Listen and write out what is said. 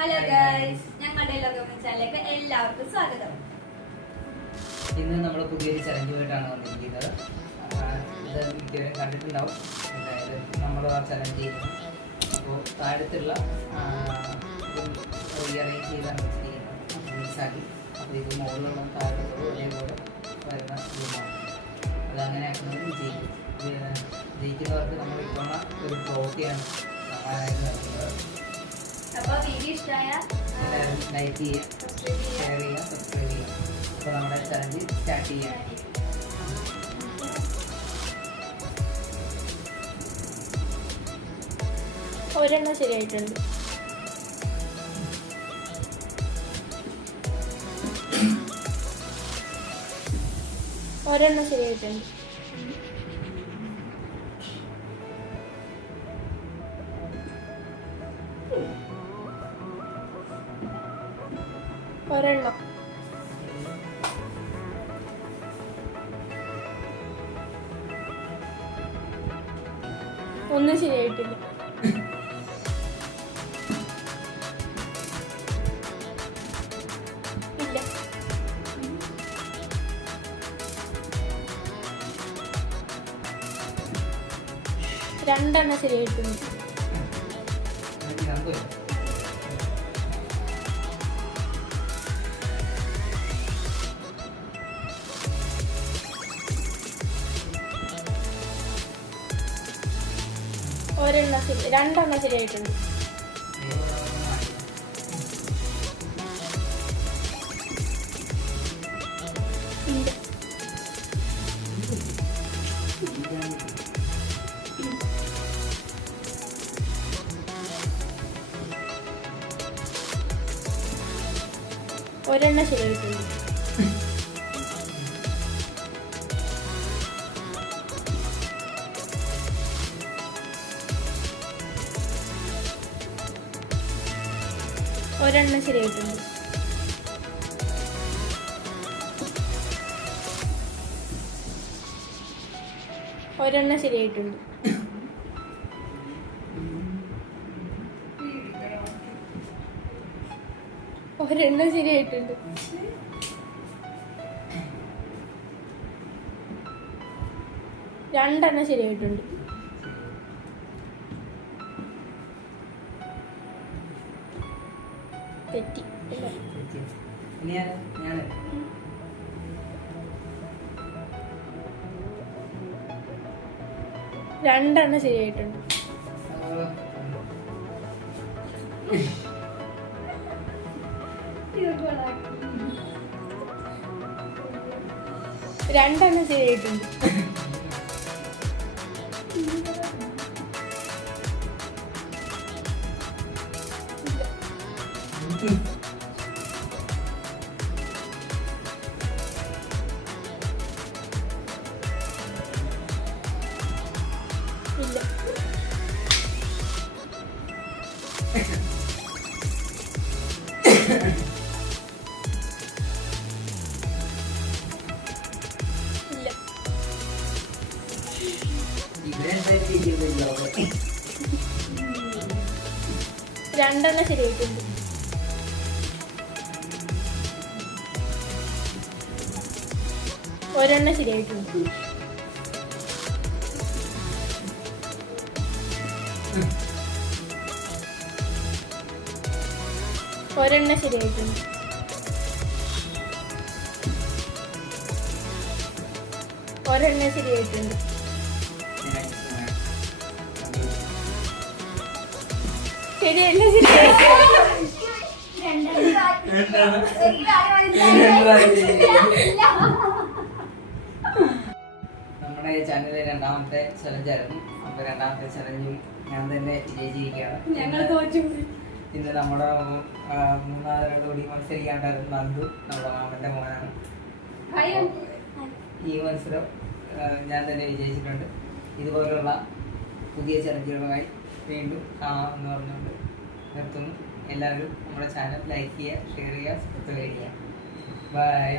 Hello guys, ഞങ്ങളുടെ ലോകം ചാനലിലേക്ക് എല്ലാവർക്കും സ്വാഗതം. ഇന്ന് നമ്മൾ പുതിയൊരു ചലഞ്ചുമായിട്ടാണ് വന്നിരിക്കുന്നത്. ഇത് മിക്കവരും കണ്ടിട്ടുണ്ടാവും. എന്തായാലും നമ്മൾ ആ ചലഞ്ച് ചെയ്യുന്നു. അപ്പോൾ താഴത്തുള്ള റീഅറേഞ്ച് ചെയ്താണ് വെച്ചിരിക്കുന്നത്, മിക്സാക്കി. അപ്പോൾ ഇത് മുകളിലുള്ള താഴത്തുള്ളത് ഒരേപോലെ വരുന്ന രൂപമാണ്. അതങ്ങനെ ആക്കുന്നത് വിജയിക്കും. ജയിക്കുന്നവർക്ക് നമ്മൾ ഇത്തവണ ഒരു ട്രോഫിയാണ് സമ്മാനമായിട്ട് നൽകുന്നത്. അപ്പോൾ വീഡിയോ ഇഷ്ടമായ ലൈക്ക് ചെയ്യുക, ഷെയർ ചെയ്യുക, സബ്സ്ക്രൈബ് ചെയ്യുക. അപ്പോൾ നമ്മുടെ ചലഞ്ച് സ്റ്റാർട്ട് ചെയ്യാം. ഒരെണ്ണം ശരിയായിട്ടുണ്ട്. ഒരെണ്ണം ശരിയായിട്ടുണ്ട്. ഒരെണ്ണം. ഒന്നും ശരിയായിട്ടില്ല. ഇല്ല. രണ്ടെണ്ണം ശരിയായിട്ടുണ്ട്. ഒരെണ്ണം ശരി, രണ്ടെണ്ണം ശരിയായിട്ടുണ്ട്. ഇല്ല. ഒരെണ്ണം ശരിയായിട്ടുണ്ട്. ഒരെണ്ണം ശരിയായിട്ടുണ്ട്. ഒരെണ്ണം ശരിയായിട്ടുണ്ട്. ഒരെണ്ണം ശരിയായിട്ടുണ്ട്. രണ്ടെണ്ണം ശരിയായിട്ടുണ്ട്. തെറ്റി. രണ്ടെണ്ണം ശരിയായിട്ടുണ്ട്. രണ്ടെണ്ണം ശരിയായിട്ടുണ്ട്. ഇല്ല. രണ്ടെണ്ണം ശരിയായിട്ടുണ്ട്. ഒരെണ്ണം ശരിയായിട്ടുണ്ട്. ഒരെണ്ണം ശരിയായിട്ടുണ്ട്. ഒരെണ്ണം ശരിയായിട്ടുണ്ട്. ശരിയല്ല, നമ്മുടെ ചാനലിലെ രണ്ടാമത്തെ ചലഞ്ചായിരുന്നു. അപ്പൊ രണ്ടാമത്തെ ചലഞ്ചും ഞാൻ തന്നെ വിജയിച്ചിരിക്കുകയാണ്. ഞങ്ങൾ തോറ്റു. ഇന്ന് നമ്മുടെ മൂന്നാമതോടി മത്സരിക്കാണ്ടായിരുന്നു നന്ദു, നമ്മുടെ മാമന്റെ മോനാണ്. ഈ മത്സരം ഞാൻ തന്നെ വിജയിച്ചിട്ടുണ്ട്. ഇതുപോലുള്ള പുതിയ ചലഞ്ചുകളുമായി വീണ്ടും കാണാമെന്ന് പറഞ്ഞുകൊണ്ട് നിർത്തുന്നു. എല്ലാവരും നമ്മുടെ ചാനൽ ലൈക്ക് ചെയ്യുക, ഷെയർ ചെയ്യുക, സബ്സ്ക്രൈബ് ചെയ്യുക. ബൈ.